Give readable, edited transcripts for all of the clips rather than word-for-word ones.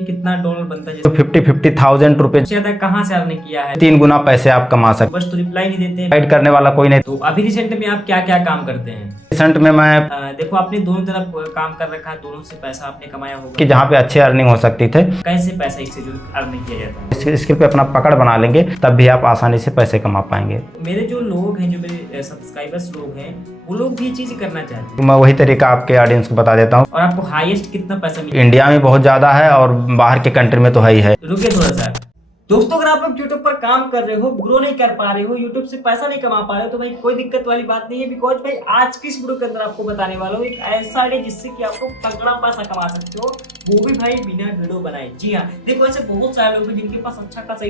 कितना डॉलर बनता है? तो 50,000 रुपए ज्यादा कहाँ से आपने किया है? 3 गुना पैसे आप कमा सकते। बस तो रिप्लाई नहीं देते हैं, गाइड करने वाला कोई नहीं। तो अभी रिसेंट में आप क्या क्या काम करते हैं? रिसेंट में मैं देखो आपने दोनों तरफ काम कर रखा है, दोनों से पैसा आपने कमाया होगा कि जहाँ पे अच्छे अर्निंग हो सकती थे। कैसे पैसा इससे जो अर्निंग किया जाता है? इस स्किल पे अपना पकड़ बना लेंगे तब भी आप आसानी से पैसे कमा पाएंगे। मेरे जो लोग हैं, जो मेरे सब्सक्राइबर्स लोग हैं, वो लोग भी ये चीज करना चाहते तो मैं वही तरीका आपके ऑडियंस को बता देता हूँ। हैं। और आपको हाईएस्ट कितना पैसा मिला? इंडिया में बहुत ज्यादा है और बाहर के कंट्री में तो है ही है। रुकिए थोड़ा सा दोस्तों, अगर आप लोग YouTube पर काम कर रहे हो, ग्रो नहीं कर पा रहे हो, YouTube से पैसा नहीं कमा पा रहे हो, तो भाई कोई दिक्कत वाली बात नहीं है। बिकॉज भाई आज की इस वीडियो के अंदर आपको बताने वाला हूँ एक ऐसा आइडिया जिससे कि आप लोग तगड़ा पैसा कमा सकते हो, वो भी भाई बिना वीडियो बनाए। जी हाँ, देखो ऐसे बहुत सारे लोग हैं जिनके पास अच्छा खासा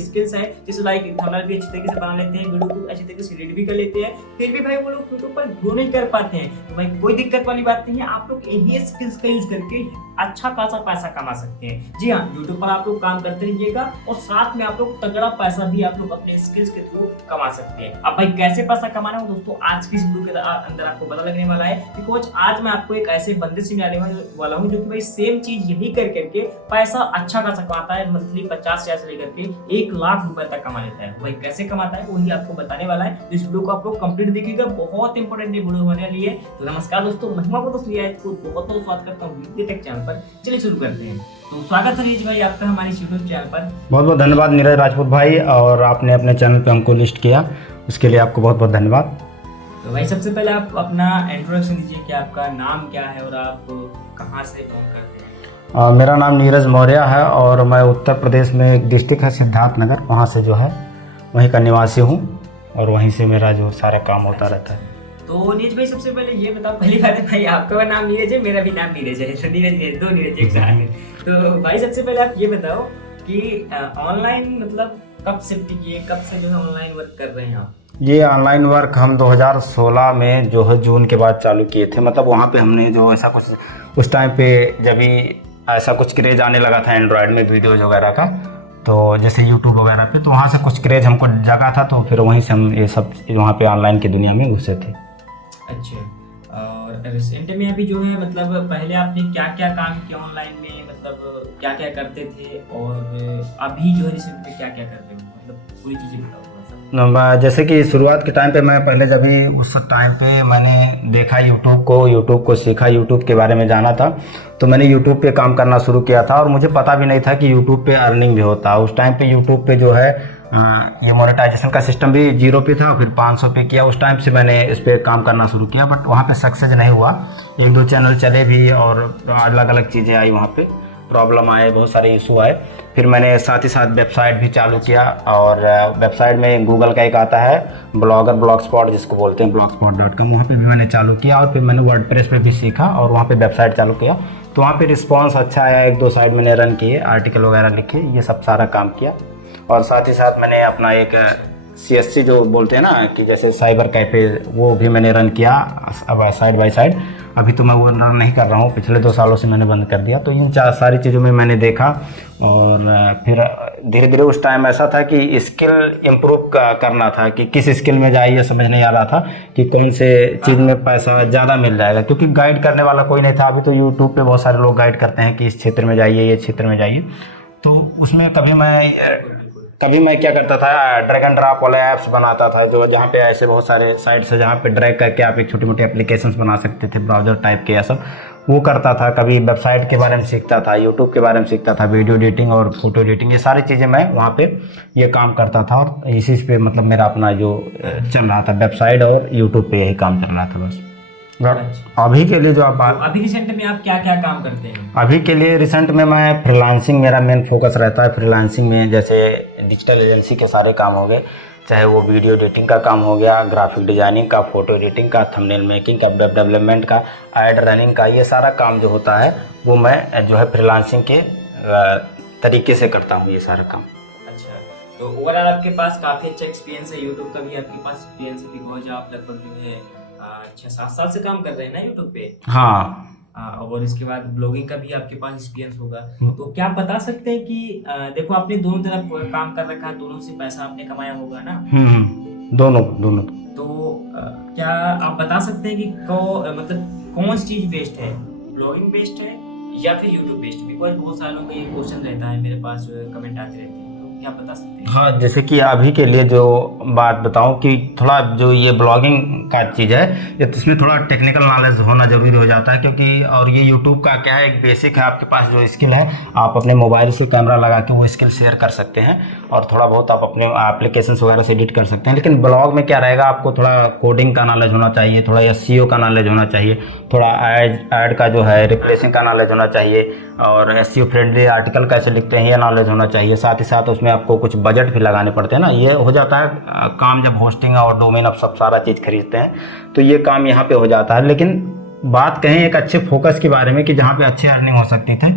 स्किल्स है, जैसे लाइक थंबनेल भी अच्छी तरीके से बना लेते हैं, वीडियो को अच्छी तरीके से एडिट भी कर लेते हैं, फिर भी भाई वो लोग यूट्यूब पर ग्रो नहीं कर पाते हैं। तो भाई कोई दिक्कत वाली बात नहीं है, आप लोग इन्हीं स्किल्स का यूज करके अच्छा खासा पैसा कमा सकते हैं। जी हाँ, यूट्यूब पर आप लोग काम करते रहिएगा और साथ में आप लोग तगड़ा पैसा भी आप लोग अपने स्किल्स के थ्रू कमा सकते हैं। अब भाई कैसे पैसा कमाना है दोस्तों, आज की इस वीडियो के अंदर आपको पता लगने वाला है। बिकॉज आज मैं आपको एक ऐसे बंदे से मिलाने वाला हूँ जो कि भाई सेम चीज यही कर करके पैसा अच्छा खासा कमाता है। मंथली 50,000 से लेकर के 1 लाख रुपए तक कमा लेता है। भाई कैसे कमाता है वही आपको बताने वाला है। इस वीडियो को आप लोग कंप्लीट देखिएगा, बहुत इंपॉर्टेंट वीडियो होने वाली है। तो नमस्कार दोस्तों, महिमा को दोस्त लिया बहुत बहुत स्वागत करता हूँ वीडियो टेक चैनल पर। चलिए शुरू करते हैं। तो स्वागत है नीरज भाई आपका हमारे यूट्यूब चैनल पर। बहुत बहुत धन्यवाद नीरज राजपूत भाई, और आपने अपने चैनल पे हमको लिस्ट किया, उसके लिए आपको बहुत बहुत धन्यवाद। तो भाई सबसे पहले आप अपना इंट्रोडक्शन दीजिए कि आपका नाम क्या है और आप कहाँ से बिलोंग करते हैं? मेरा नाम नीरज मौर्य है और मैं उत्तर प्रदेश में एक डिस्ट्रिक्ट है सिद्धार्थ नगर, वहाँ से जो है वहीं का निवासी हूँ और वहीं से मेरा जो सारा काम होता रहता है। तो नीरज भाई सबसे पहले ये बताओ, पहली बात है भाई आपका नाम नीरज है, मेरा भी नाम नीरज है, तो नीरज दो नीरज एक साथ है। तो भाई सबसे पहले आप ये बताओ कि ऑनलाइन मतलब कब से किए, कब से जो है ऑनलाइन वर्क कर रहे हैं आप? ये ऑनलाइन वर्क हम 2016 में जो है जून के बाद चालू किए थे। मतलब वहाँ पे हमने जो ऐसा कुछ उस टाइम पे जब भी ऐसा कुछ क्रेज आने लगा था एंड्रॉयड में वीडियोज वगैरह का, तो जैसे यूट्यूब वगैरह पे, तो वहाँ से कुछ क्रेज हमको जगा था, तो फिर वहीं से हम ये सब वहाँ पे ऑनलाइन की दुनिया में घुसे थे। अच्छा, और रिसेंट में अभी जो है मतलब पहले आपने क्या क्या काम किया ऑनलाइन में, मतलब क्या क्या करते थे, और अभी जो है रिसेंट में क्या क्या करते हो, मतलब पूरी चीज़ें बताओ थोड़ा सा। जैसे कि शुरुआत के टाइम पे मैं पहले जब भी उस टाइम पे मैंने देखा यूट्यूब को सीखा, यूट्यूब के बारे में जाना था, तो मैंने यूट्यूब पे काम करना शुरू किया था और मुझे पता भी नहीं था कि यूट्यूब पे अर्निंग भी होता है। उस टाइम पे यूट्यूब पे जो है ये मोनेटाइजेशन का सिस्टम भी 0 पे था, फिर 500 पे किया। उस टाइम से मैंने इस पर काम करना शुरू किया, बट वहाँ पे सक्सेस नहीं हुआ। 1-2 चैनल चले भी और अलग अलग चीज़ें आई, वहाँ पे प्रॉब्लम आए, बहुत सारे इशू आए। फिर मैंने साथ ही साथ वेबसाइट भी चालू किया, और वेबसाइट में गूगल का एक आता है ब्लॉग स्पॉट जिसको बोलते हैं, blogspot.com, वहाँ पे भी मैंने चालू किया। और फिर मैंने वर्डप्रेस पे भी सीखा और वहाँ पे वेबसाइट चालू किया, तो वहाँ पे रिस्पांस अच्छा आया। 1-2 साइट मैंने रन किए, आर्टिकल वगैरह लिखे, ये सब सारा काम किया। और साथ ही साथ मैंने अपना एक CSC जो बोलते हैं ना, कि जैसे साइबर कैफे, वो भी मैंने रन किया अब साइड बाय साइड। अभी तो मैं वो रन नहीं कर रहा हूँ, पिछले 2 सालों से मैंने बंद कर दिया। तो इन सारी चीज़ों में मैंने देखा, और फिर धीरे धीरे उस टाइम ऐसा था कि स्किल इम्प्रूव करना था, कि किस स्किल में जाइए, समझ नहीं आ रहा था कि कौन से चीज़ में पैसा ज़्यादा मिल जाएगा, क्योंकि गाइड करने वाला कोई नहीं था। अभी तो यूट्यूब पे बहुत सारे लोग गाइड करते हैं कि इस क्षेत्र में जाइए, ये क्षेत्र में जाइए। तो उसमें कभी मैं क्या करता था, ड्रैग एंड ड्रॉप वाले ऐप्स बनाता था, जो जहाँ पे ऐसे बहुत सारे साइट्स है जहाँ पे ड्रैग करके आप एक छोटी मोटी एप्लीकेशंस बना सकते थे, ब्राउज़र टाइप के, या सब वो करता था। कभी वेबसाइट के बारे में सीखता था, यूट्यूब के बारे में सीखता था, वीडियो एडिटिंग और फोटो एडिटिंग, ये सारी चीज़ें मैं वहाँ पे ये काम करता था। और इसी पे मतलब मेरा अपना जो चल रहा था, वेबसाइट और यूट्यूब पे यही काम चल रहा था बस। अभी के लिए जो आप अभी रिसेंट में आप क्या क्या काम करते हैं? अभी के लिए रिसेंट में मैं फ्रीलांसिंग, मेरा मेन फोकस रहता है फ्रीलांसिंग में। जैसे डिजिटल एजेंसी के सारे काम हो गए, चाहे वो वीडियो एडिटिंग का काम हो गया, ग्राफिक डिजाइनिंग का, फोटो एडिटिंग का, थंबनेल मेकिंग का, वेब डेवलपमेंट का, ऐड रनिंग का, ये सारा काम जो होता है वो मैं जो है फ्रीलांसिंग के तरीके से करता हूँ, ये सारा काम। अच्छा, तो ओवरऑल आपके पास काफ़ी अच्छा एक्सपीरियंस है, यूट्यूब का भी आपके पास एक्सपीरियंस है, बिकॉज आप लगभग जो है 6-7 साल से काम कर रहे हैं ना यूट्यूब पे। हाँ, और इसके बाद ब्लॉगिंग का भी आपके पास एक्सपीरियंस होगा। तो क्या आप बता सकते हैं कि देखो आपने दोनों तरफ काम कर रखा है, दोनों से पैसा आपने कमाया होगा ना? दोनों। तो क्या आप बता सकते हैं कि मतलब कौन सी चीज़ बेस्ट है, ब्लॉगिंग बेस्ट है या फिर यूट्यूब बेस्ड? बिकॉज बहुत सारे लोग ये क्वेश्चन रहता है मेरे पास, कमेंट आते रहते हैं, तो क्या बता सकते हैं? हाँ, जैसे कि अभी के लिए जो बात बताऊं कि थोड़ा जो ये ब्लॉगिंग का चीज़ है, ये तो इसमें थोड़ा टेक्निकल नॉलेज होना ज़रूरी हो जाता है, क्योंकि और ये यूट्यूब का क्या है, एक बेसिक है, आपके पास जो स्किल है आप अपने मोबाइल से कैमरा लगा के वो स्किल शेयर कर सकते हैं और थोड़ा बहुत आप अपने एप्लीकेशंस वगैरह से एडिट कर सकते हैं। लेकिन ब्लॉग में क्या रहेगा, आपको थोड़ा कोडिंग का नॉलेज होना चाहिए, थोड़ा SEO का नॉलेज होना चाहिए, थोड़ा ऐड का जो है रिप्लेसिंग का नॉलेज होना चाहिए, और SEO फ्रेंडली आर्टिकल कैसे लिखते हैं ये नॉलेज होना चाहिए। साथ ही साथ उसमें आपको कुछ बजट भी लगाने पड़ते हैं ना, ये हो जाता है काम जब होस्टिंग और डोमेन आप सब सारा चीज़ खरीदते हैं, तो ये काम यहाँ पे हो जाता है। लेकिन बात कहें एक अच्छे फोकस के बारे में कि जहाँ पे अच्छी अर्निंग हो सकती थी,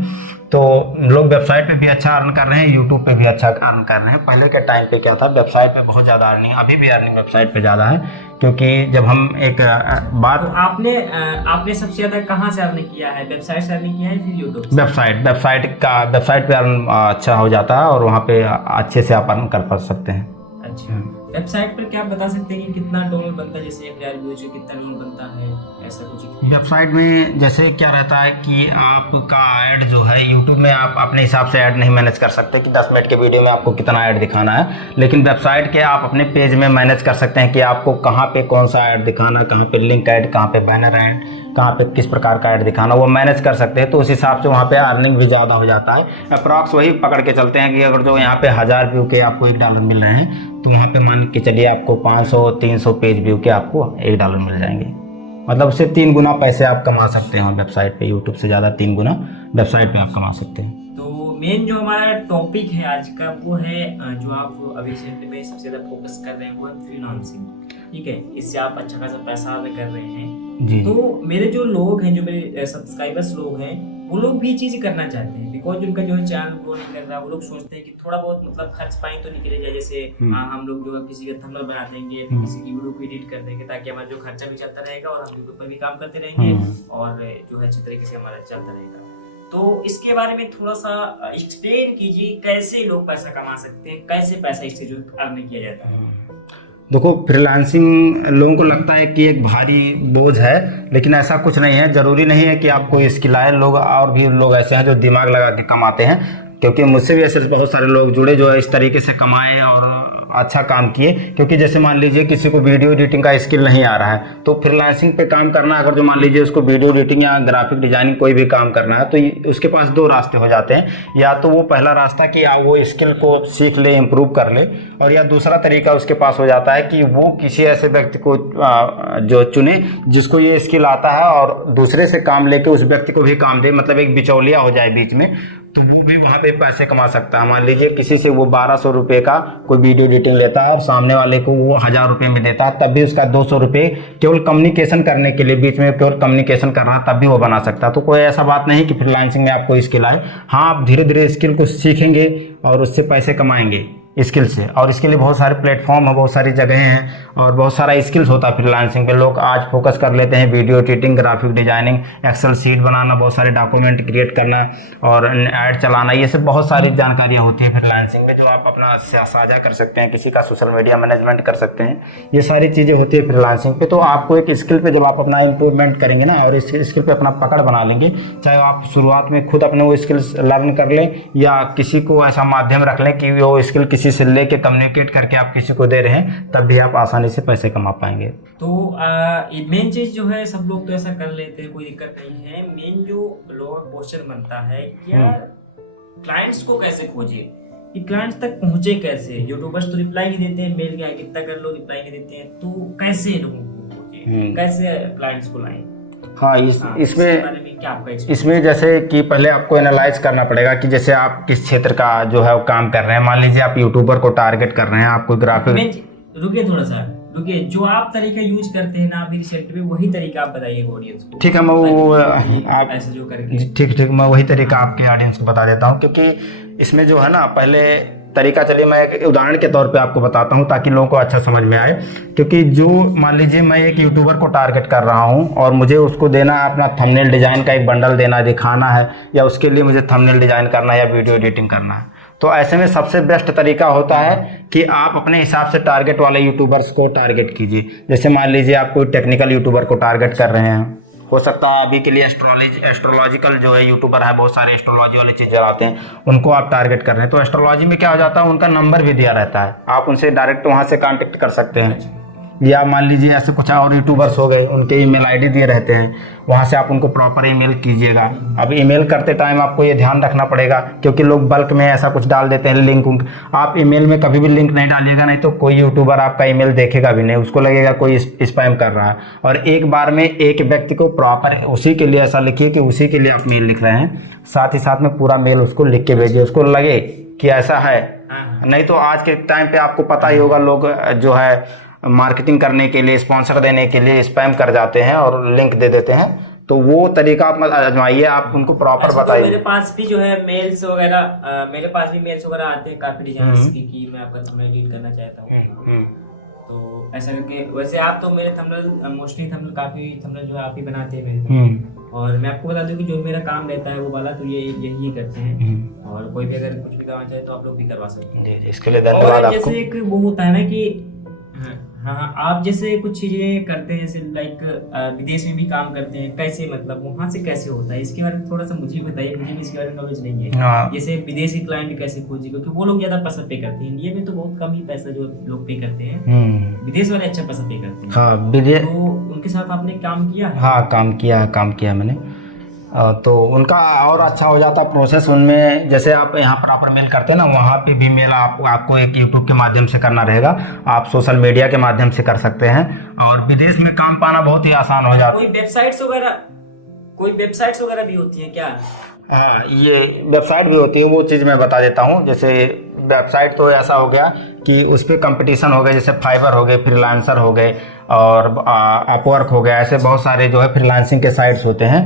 तो लोग वेबसाइट पे भी अच्छा अर्न कर रहे हैं, यूट्यूब पे भी अच्छा अर्न कर रहे हैं। पहले के टाइम पे क्या था, वेबसाइट पे बहुत ज़्यादा अर्निंग, अभी भी अर्निंग वेबसाइट पे ज़्यादा है, क्योंकि जब हम एक बात, तो आपने सबसे ज़्यादा कहाँ से अर्निंग किया है? वेबसाइट से अर्निंग किया है फिर यूट्यूब से? वेबसाइट पे अर्न अच्छा हो जाता है और वहाँ पे अच्छे से आप अर्न कर पा सकते हैं। अच्छा, वेबसाइट पर क्या आप बता सकते हैं कि कितना डॉलर बनता है? जैसे 1000 व्यूज कितना डॉलर बनता है, ऐसा कुछ? वेबसाइट में जैसे क्या रहता है कि आपका ऐड जो है, यूट्यूब में आप अपने हिसाब से ऐड नहीं मैनेज कर सकते कि 10 मिनट के वीडियो में आपको कितना ऐड दिखाना है, लेकिन वेबसाइट के आप अपने पेज में मैनेज कर सकते हैं कि आपको कहाँ पे कौन सा ऐड दिखाना, कहाँ पे लिंक ऐड, कहाँ पे बैनर ऐड, कहाँ पे किस प्रकार का ऐड दिखाना, वो मैनेज कर सकते हैं। तो उस हिसाब से वहाँ पे अर्निंग भी ज़्यादा हो जाता है। अप्रॉक्स वही पकड़ के चलते हैं कि अगर जो यहाँ पे 1000 व्यू के आपको $1 मिल रहे हैं, तो वहाँ पे मान के चलिए आपको 500-300 पेज व्यू के आपको $1 मिल जाएंगे। मतलब उससे 3 गुना पैसे आप कमा सकते हैं वेबसाइट पे, यूट्यूब से ज़्यादा 3 गुना वेबसाइट पे आप कमा सकते हैं। तो मेन जो हमारा टॉपिक है आज का वो है, जो आप अभी रिसेंट में सबसे ज़्यादा फोकस कर रहे हैं वो है फ्रीलांसिंग। ठीक है, इससे आप अच्छा खासा पैसा अर्न कर रहे हैं जी। तो मेरे जो लोग हैं, जो मेरे सब्सक्राइबर्स लोग हैं, वो लोग भी चीज़ करना चाहते हैं, बिकॉज उनका जो है चैनल ग्रो नहीं कर रहा। वो लोग सोचते हैं कि थोड़ा बहुत मतलब खर्च पानी तो निकले जाए, जैसे हम लोग जो है किसी का थंबनेल बना देंगे, फिर किसी की वीडियो को एडिट कर देंगे, ताकि हमारा जो खर्चा भी चलता रहेगा और हम यूट्यूब पर भी काम करते रहेंगे और जो है अच्छे तरीके से हमारा चलता रहेगा। तो इसके बारे में थोड़ा सा एक्सप्लेन कीजिए, कैसे लोग पैसा कमा सकते हैं, कैसे पैसा इससे जो अर्न किया जाता है? देखो, फ्रीलांसिंग लोगों को लगता है कि एक भारी बोझ है, लेकिन ऐसा कुछ नहीं है। ज़रूरी नहीं है कि आपको स्किल आए। लोग और भी लोग ऐसे हैं जो दिमाग लगा के कमाते हैं, क्योंकि मुझसे भी ऐसे बहुत सारे लोग जुड़े जो है इस तरीके से कमाए और अच्छा काम किए। क्योंकि जैसे मान लीजिए किसी को वीडियो एडिटिंग का स्किल नहीं आ रहा है, तो फ्रीलांसिंग पे काम करना, अगर जो मान लीजिए उसको वीडियो एडिटिंग या ग्राफिक डिजाइनिंग कोई भी काम करना है, तो उसके पास 2 रास्ते हो जाते हैं। या तो वो पहला रास्ता कि वो स्किल को सीख ले, इम्प्रूव कर ले, और या दूसरा तरीका उसके पास हो जाता है कि वो किसी ऐसे व्यक्ति को जो चुने जिसको ये स्किल आता है और दूसरे से काम लेके उस व्यक्ति को भी काम दे, मतलब एक बिचौलिया हो जाए बीच में, तो वो भी वहाँ पे पैसे कमा सकता है। मान लीजिए किसी से वो 1200 रुपये का कोई वीडियो एडिटिंग लेता है और सामने वाले को वो 1000 रुपये में देता है, तब भी उसका 200 रुपये केवल कम्युनिकेशन करने के लिए, बीच में केवल कम्युनिकेशन कर रहा है, तब भी वो बना सकता है। तो कोई ऐसा बात नहीं कि फ्रीलांसिंग में आपको स्किल आए। हाँ, आप धीरे धीरे स्किल को सीखेंगे और उससे पैसे कमाएंगे स्किल से। और इसके लिए बहुत सारे प्लेटफॉर्म है, बहुत सारी जगहें हैं और बहुत सारा स्किल्स होता है फ्रीलांसिंग पे। लोग आज फोकस कर लेते हैं video editing, graphic designing, excel sheet बनाना, बहुत सारे डॉक्यूमेंट क्रिएट करना और ऐड चलाना, ये सब बहुत सारी जानकारियाँ होती है फ्रीलांसिंग में, जो आप अपना साझा कर सकते हैं, किसी का सोशल मीडिया मैनेजमेंट कर सकते हैं। ये सारी चीज़ें होती है फ्रीलांसिंग पे। तो आपको एक स्किल पे जब आप अपना इम्प्रूवमेंट करेंगे ना और इस स्किल पे अपना पकड़ बना लेंगे, चाहे आप शुरुआत में खुद अपने वो स्किल्स लर्न कर लें या किसी को ऐसा माध्यम रख लें कि वो स्किल किसी से लेके कम्युनिकेट करके आप किसी को दे रहे हैं, तब भी आप आसानी से पैसे कमा पाएंगे। तो मेन चीज जो है, सब लोग तो ऐसा कर लेते हैं, कोई दिक्कत नहीं है। मेन जो लोगों का क्वेश्चन बनता है कि यार क्लाइंट्स को कैसे खोजे, कि क्लाइंट्स तक पहुंचे कैसे? यूट्यूबर्स तो रिप्लाई नहीं देते हैं, मेल क्या कितना कर लो रिप्लाई नहीं देते हैं, तो कैसे लोगों को खोजे, कैसे क्लाइंट्स को लाएं? हाँ, इसमें जैसे कि पहले आपको एनालाइज करना पड़ेगा कि जैसे आप किस क्षेत्र का जो है वो काम कर रहे हैं। मान लीजिए आप यूट्यूबर को टारगेट कर रहे हैं, आपको ग्राफिक, रुकिए थोड़ा सा, रुकिए, जो आप तरीका यूज करते हैं ना अभी रिसेंट में, वही तरीका आप बताइए ऑडियंस को। ठीक है, मैं वो आप ऐसे जो करके, ठीक मैं वही तरीका आपके ऑडियंस को बता देता हूँ। क्योंकि इसमें जो है ना, पहले तरीका, चलिए मैं एक उदाहरण के तौर पे आपको बताता हूँ ताकि लोगों को अच्छा समझ में आए। क्योंकि जो मान लीजिए मैं एक यूट्यूबर को टारगेट कर रहा हूँ और मुझे उसको देना है अपना थंबनेल डिज़ाइन का एक बंडल देना, दिखाना है, या उसके लिए मुझे थंबनेल डिज़ाइन करना है या वीडियो एडिटिंग करना है, तो ऐसे में सबसे बेस्ट तरीका होता है कि आप अपने हिसाब से टारगेट वाले यूट्यूबर्स को टारगेट कीजिए। जैसे मान लीजिए आप कोई टेक्निकल यूट्यूबर को टारगेट कर रहे हैं हो सकता है अभी के लिए एस्ट्रोलॉजिकल जो है यूट्यूबर है, बहुत सारे एस्ट्रोलॉजी वाली चीज़ चलाते हैं, उनको आप टारगेट कर रहे हैं। तो एस्ट्रोलॉजी में क्या हो जाता है, उनका नंबर भी दिया रहता है, आप उनसे डायरेक्ट वहाँ से कांटेक्ट कर सकते हैं। या मान लीजिए ऐसे कुछ और यूट्यूबर्स हो गए, उनके ईमेल आईडी दिए रहते हैं, वहाँ से आप उनको प्रॉपर ईमेल कीजिएगा। अब ईमेल करते टाइम आपको ये ध्यान रखना पड़ेगा, क्योंकि लोग बल्क में ऐसा कुछ डाल देते हैं लिंक। आप ईमेल में कभी भी लिंक नहीं डालिएगा, नहीं तो कोई यूट्यूबर आपका ईमेल देखेगा भी नहीं, उसको लगेगा कोई स्पैम कर रहा है। और एक बार में एक व्यक्ति को प्रॉपर उसी के लिए ऐसा लिखिए कि उसी के लिए आप मेल लिख रहे हैं, साथ ही साथ में पूरा मेल उसको लिख के भेजिए, उसको लगे कि ऐसा है। नहीं तो आज के टाइम पे आपको पता ही होगा, लोग जो है मार्केटिंग करने के लिए, स्पॉन्सर देने के लिए स्पैम कर जाते हैं और लिंक दे देते हैं। तो वो तरीका आप आजमाइए, आप उनको प्रॉपर बताइए। तो मेरे पास भी जो है मेल्स वगैरह, मेरे पास भी मेल्स वगैरह आते हैं काफी डिजाइनर्स की कि मैं आपका थंबनेल एडिट करना चाहता हूँ। तो ऐसा करके, वैसे आप तो मेरे थंबनेल मोस्टली थंबनेल काफी थंबनेल जो है आप ही बनाते हैं मेरे। और मैं आपको बता दूं कि जो मेरा काम रहता है वो वाला तो ये यही करते हैं। और कोई भी अगर कुछ भी करवाना चाहे तो आप लोग भी करवा सकते हैं। जी, इसके लिए धन्यवाद आपको। जैसे एक वो होता है ना कि हाँ, आप जैसे कुछ चीजें करते हैं, जैसे लाइक विदेश में भी काम करते हैं, कैसे मतलब वहाँ से कैसे होता है, इसके बारे में थोड़ा सा मुझे बताइए, मुझे भी इसके बारे में नॉलेज नहीं है। हाँ। जैसे विदेशी क्लाइंट कैसे खोजिए, क्योंकि वो लोग ज्यादा पैसा पे करते हैं, इंडिया में तो बहुत कम ही पैसा जो लोग पे करते हैं, विदेश वाले अच्छा पैसा पे करते हैं। हाँ, विदेश। तो उनके साथ आपने काम किया है? हाँ, काम किया मैंने। तो उनका और अच्छा हो जाता प्रोसेस उनमें। जैसे आप यहाँ प्रॉपर मेल करते हैं ना, वहाँ पे भी मेल आपको एक यूट्यूब के माध्यम से करना रहेगा, आप सोशल मीडिया के माध्यम से कर सकते हैं। और विदेश में काम पाना बहुत ही आसान हो जाता है। कोई वेबसाइट्स वगैरह भी होती है क्या? हाँ, ये वेबसाइट भी होती है, वो चीज़ मैं बता देता हूँ। जैसे वेबसाइट तो ऐसा हो गया कि उस पर कंपटीशन हो गए, जैसे फाइवर हो गए, फ्रीलांसर हो गए और अपवर्क हो गया, ऐसे बहुत सारे जो है फ्रीलांसिंग के साइट्स होते हैं।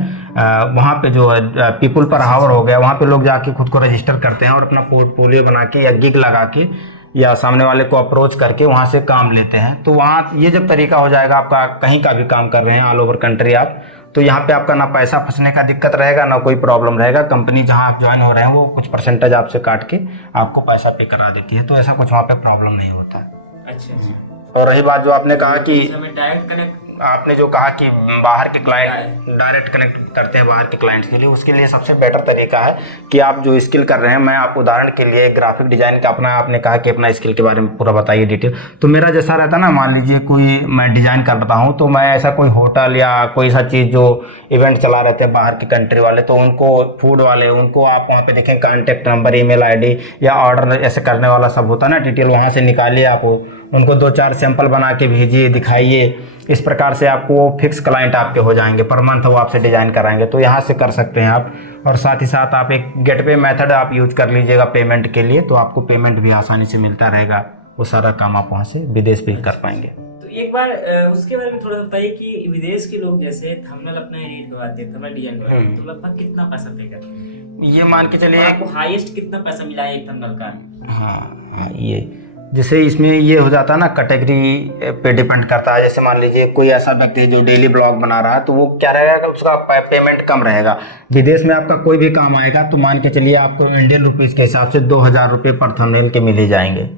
वहाँ पे जो है पीपल पर हावर हो गया, वहाँ पे लोग जाके खुद को रजिस्टर करते हैं और अपना पोर्टफोलियो बना के या गिग लगा के या सामने वाले को अप्रोच करके वहाँ से काम लेते हैं। तो वहाँ ये जब तरीका हो जाएगा, आपका कहीं का भी काम कर रहे हैं ऑल ओवर कंट्री आप, तो यहाँ पे आपका ना पैसा फंसने का दिक्कत रहेगा, ना कोई प्रॉब्लम रहेगा। कंपनी जहाँ आप ज्वाइन हो रहे हैं वो कुछ परसेंटेज आपसे काट के आपको पैसा पे करा देती है, तो ऐसा कुछ वहाँ पे प्रॉब्लम नहीं होता है। अच्छा। और रही बात जो आपने कहा कि डायरेक्ट कनेक्ट, आपने जो कहा कि बाहर के क्लाइंट डायरेक्ट कनेक्ट करते हैं बाहर के क्लाइंट्स के लिए, उसके लिए सबसे बेटर तरीका है कि आप जो स्किल कर रहे हैं, मैं आप उदाहरण के लिए ग्राफिक डिजाइन का अपना, आपने कहा कि अपना स्किल के बारे में पूरा बताइए डिटेल। तो मेरा जैसा रहता है ना, मान लीजिए कोई मैं डिजाइन कर रहा हूँ, तो मैं ऐसा कोई होटल या कोई सा चीज़ जो इवेंट चला रहे थे बाहर की कंट्री वाले, तो उनको फूड वाले, उनको आप वहाँ पे देखें कॉन्टेक्ट नंबर, ईमेल आईडी या ऑर्डर ऐसे करने वाला सब होता है ना, डिटेल वहाँ से निकालिए, आप उनको 2-4 सैंपल बना के भेजिए, दिखाइए। इस प्रकार से आपको वो फिक्स क्लाइंट आपके हो जाएंगे, पर मंथ वो आपसे डिज़ाइन कराएंगे। तो यहाँ से कर सकते हैं आप। और साथ ही साथ आप एक गेटवे मेथड आप यूज कर लीजिएगा पेमेंट के लिए, तो आपको पेमेंट भी आसानी से मिलता रहेगा। वो सारा काम आप वहाँ से विदेश भी कर पाएंगे। तो एक बार उसके बारे में थोड़ा बताइए कि विदेश के लोग जैसे थंबनेल अपना एडिट करवाते हैं, थंबनेल डिजाइन करवाते हैं, तो लगभग कितना पैसा पे करते हैं? ये मान के चलिए आपको हाईएस्ट कितना पैसा मिला है एक थंबनेल का? हाँ, ये जैसे इसमें ये हो जाता है ना, कैटेगरी पे डिपेंड करता है। जैसे मान लीजिए कोई ऐसा व्यक्ति जो डेली ब्लॉग बना रहा है, तो वो क्या रहेगा, उसका पेमेंट कम रहेगा। विदेश में आपका कोई भी काम आएगा तो मान के चलिए आपको इंडियन रुपीज़ के हिसाब से 2000 रुपये पर थंबनेल के मिल ही जाएंगे।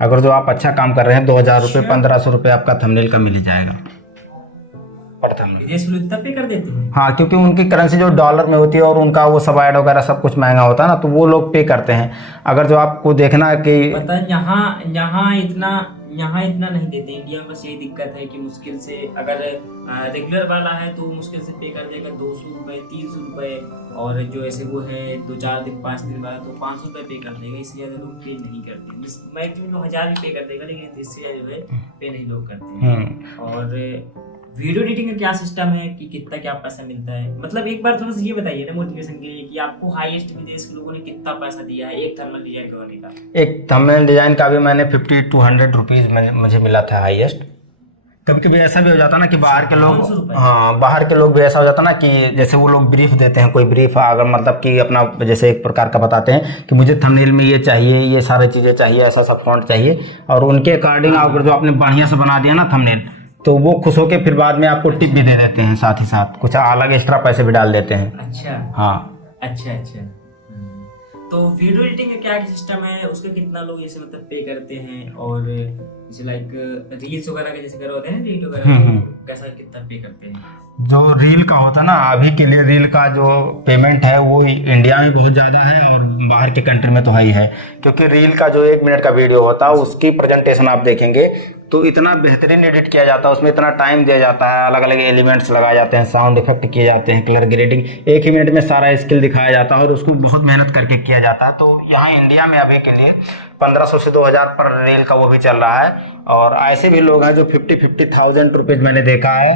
अगर जो आप अच्छा काम कर रहे हैं, 2000 रुपये, 1500 रुपये आपका थंबनेल का मिल ही जाएगा पर थंबनेल। विदेश में इतना पे कर देते हैं? हाँ, क्योंकि उनकी करेंसी जो डॉलर में होती है और उनका वो सब ऐड वगैरह सब कुछ महंगा होता है ना, तो वो लोग पे करते हैं। अगर जो आपको देखना है कि पता है यहाँ इतना नहीं देते। इंडिया में बस यही दिक्कत है कि मुश्किल से अगर रेगुलर वाला है तो मुश्किल से पे कर देगा 200 रुपये, 300 रुपये, और जो ऐसे वो है 2-4 दिन 5 दिन वाला तो 500 रुपये पे कर देगा। इससे ज़्यादा लोग पे नहीं करते। मैक्सिमम लोग 1000 भी पे कर देगा, लेकिन इससे ज़्यादा जो है पे नहीं लोग करते हैं। और वीडियो एडिटिंग का क्या सिस्टम है कि कितना क्या पैसा मिलता है? मतलब एक बार थोड़ा सा ये बताइए ना मोटिवेशन के लिए कि आपको हाईएस्ट विदेश के लोगों ने कितना पैसा दिया है एक थंबनेल डिजाइन करवाने का? एक थंबनेल डिजाइन का भी मैंने 50 to 100 रुपीज़ मुझे मिला था हाईएस्ट। कभी कभी ऐसा भी हो जाता ना कि बाहर के लोग, हाँ, बाहर के लोग भी ऐसा हो जाता ना कि जैसे वो लोग ब्रीफ देते हैं, कोई ब्रीफ अगर मतलब कि अपना जैसे एक प्रकार का बताते हैं कि मुझे थंबनेल में ये चाहिए, ये सारी चीज़ें चाहिए, ऐसा सब फॉन्ट चाहिए, और उनके अकॉर्डिंग अगर जो आपने बढ़िया से बना दिया ना थंबनेल, तो वो खुश होकर फिर बाद में आपको टिप भी दे देते हैं, साथ ही साथ कुछ अलग एक्स्ट्रा पैसे भी डाल देते हैं। अच्छा, हाँ, अच्छा। तो वीडियो एडिटिंग का क्या सिस्टम है, उसका कितना लोग जैसे मतलब पे करते हैं, और जैसे लाइक रील्स वगैरह का जैसे होते हैं रील वगैरह, तो कैसा कितना पे करते हैं? जो रील का होता है ना, अभी के लिए रील का जो पेमेंट है वो इंडिया में बहुत ज़्यादा है और बाहर के कंट्री में तो है ही है, क्योंकि रील का जो 1 मिनट का वीडियो होता है उसकी प्रेजेंटेशन आप देखेंगे तो इतना बेहतरीन एडिट किया जाता है, उसमें इतना टाइम दिया जाता है, अलग अलग एलिमेंट्स लगाए जाते हैं, साउंड इफेक्ट किए जाते हैं, कलर ग्रेडिंग, 1 ही मिनट में सारा स्किल दिखाया जाता है और उसको बहुत मेहनत करके किया जाता है। तो यहाँ इंडिया में अभी के लिए 1500 से 2000 पर रील का वो भी चल रहा है। और ऐसे भी लोग हैं जो 50,000 रुपीज़ मैंने देखा है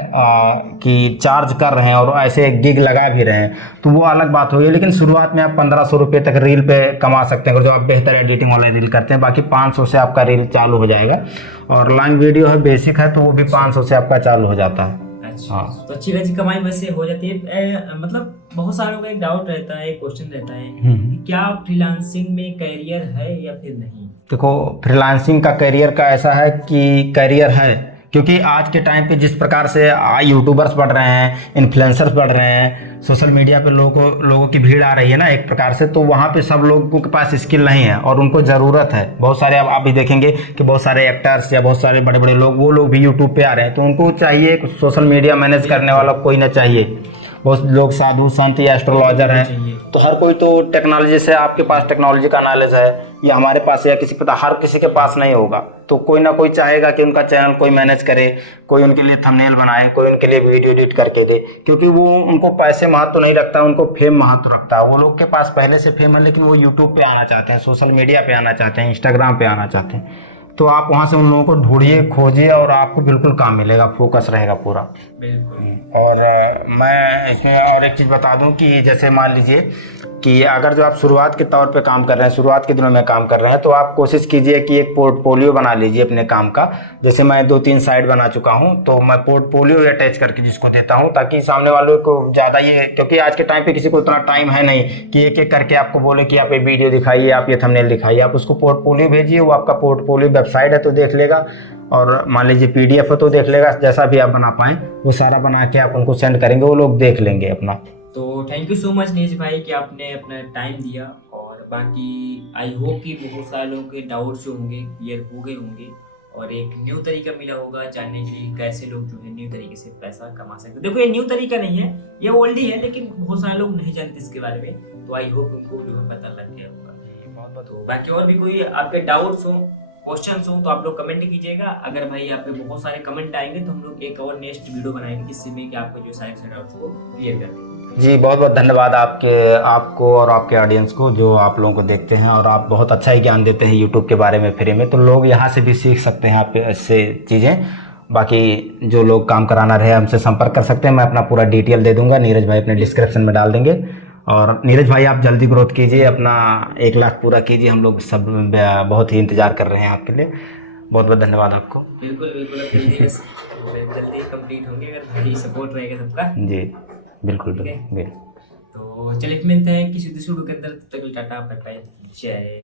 कि चार्ज कर रहे हैं और ऐसे गिग लगा भी रहे हैं, तो वो अलग बात होगी। लेकिन शुरुआत में आप 1500 रुपये तक रील पे कमा सकते हैं अगर जो आप बेहतर एडिटिंग वाला रील करते हैं। बाकी 500 से आपका रील चालू हो जाएगा, और लॉन्ग वीडियो है, बेसिक है, तो वो भी 500 से आपका चालू हो जाता है। अच्छा, तो अच्छी खासी कमाई वैसे हो जाती है। मतलब बहुत सारों का एक डाउट रहता है, एक क्वेश्चन रहता है कि क्या फ्रीलांसिंग में करियर है या फिर नहीं? देखो, फ्रीलांसिंग का करियर का ऐसा है कि करियर है, क्योंकि आज के टाइम पे जिस प्रकार से यूट्यूबर्स बढ़ रहे हैं, इन्फ्लुएंसर्स बढ़ रहे हैं, सोशल मीडिया पे लोगों की भीड़ आ रही है ना एक प्रकार से, तो वहाँ पे सब लोगों के पास स्किल नहीं है और उनको ज़रूरत है। बहुत सारे आप भी देखेंगे कि बहुत सारे एक्टर्स या बहुत सारे बड़े बड़े लोग, वो लोग भी यूट्यूब पे आ रहे हैं, तो उनको चाहिए सोशल मीडिया मैनेज करने वाला कोई ना चाहिए। बहुत लोग साधु संत या एस्ट्रोलॉजर हैं, तो हर कोई तो टेक्नोलॉजी से, आपके पास टेक्नोलॉजी का नॉलेज है या हमारे पास या किसी पता, हर किसी के पास नहीं होगा, तो कोई ना कोई चाहेगा कि उनका चैनल कोई मैनेज करे, कोई उनके लिए थंबनेल बनाए, कोई उनके लिए वीडियो एडिट करके दे, क्योंकि वो उनको पैसे महत्व नहीं रखता, उनको फेम महत्व रखता है। वो लोग के पास पहले से फेम है, लेकिन वो यूट्यूब पे आना चाहते हैं, सोशल मीडिया पे आना चाहते हैं, इंस्टाग्राम पे आना चाहते हैं। तो आप वहाँ से उन लोगों को ढूंढिए, खोजिए और आपको बिल्कुल काम मिलेगा, फोकस रहेगा पूरा। बिल्कुल। और मैं इसमें और एक चीज़ बता दूं कि जैसे मान लीजिए कि अगर जो आप शुरुआत के तौर पे काम कर रहे हैं, शुरुआत के दिनों में काम कर रहे हैं, तो आप कोशिश कीजिए कि एक पोर्टफोलियो बना लीजिए अपने काम का। जैसे मैं 2-3 साइट बना चुका हूं, तो मैं पोर्टफोलियो अटैच करके जिसको देता हूं, ताकि सामने वालों को ज़्यादा ये, क्योंकि आज के टाइम पे किसी को इतना टाइम है नहीं कि एक एक करके आपको बोले कि आप ये वीडियो दिखाइए, आप ये थंबनेल दिखाइए। आप उसको पोर्टफोलियो भेजिए, वो आपका पोर्टफोलियो वेबसाइट है तो देख लेगा, और मान लीजिए PDF है तो देख लेगा, जैसा भी आप बना पाएँ वो सारा बना के आप उनको सेंड करेंगे, वो लोग देख लेंगे अपना। तो thank you so much Neeraj भाई कि आपने अपना टाइम दिया, और बाकी आई होप कि बहुत सारे लोगों के डाउट्स जो होंगे क्लियर हो गए होंगे, और एक न्यू तरीका मिला होगा जानने के लिए कैसे लोग जो है न्यू तरीके से पैसा कमा सकते हैं। देखो, ये न्यू तरीका नहीं है, ये ओल्ड ही है, लेकिन बहुत सारे लोग नहीं जानते इसके बारे में, तो आई होप उनको जो है पता लग गया होगा। तो बाकी और भी कोई आपके डाउट्स हो, क्वेश्चंस हो, तो आप लोग कमेंट कीजिएगा। अगर भाई आपके बहुत सारे कमेंट आएंगे तो हम लोग एक और नेक्स्ट वीडियो बनाएंगे जिससे में कि आपको जो सारे डाउट्स को क्लियर कर देंगे। जी, बहुत बहुत धन्यवाद आपको और आपके ऑडियंस को, जो आप लोगों को देखते हैं, और आप बहुत अच्छा ही ज्ञान देते हैं यूट्यूब के बारे में फ्री में, तो लोग यहाँ से भी सीख सकते हैं आप इससे चीज़ें। बाकी जो लोग काम कराना रहे हमसे संपर्क कर सकते हैं, मैं अपना पूरा डिटेल दे दूंगा, नीरज भाई अपने डिस्क्रिप्शन में डाल देंगे। और नीरज भाई आप जल्दी ग्रोथ कीजिए, अपना 1 लाख पूरा कीजिए, हम लोग सब बहुत ही इंतज़ार कर रहे हैं आपके लिए। बहुत बहुत धन्यवाद आपको। बिल्कुल बिल्कुल, जल्दी कंप्लीट होंगे अगर भाई सपोर्ट रहेगा सबका। जी बिल्कुल बिल्कुल। तो चलिए मिलते हैं किसी दूसरे वीडियो के अंदर, तब तक टाटा बाय बाय, जय।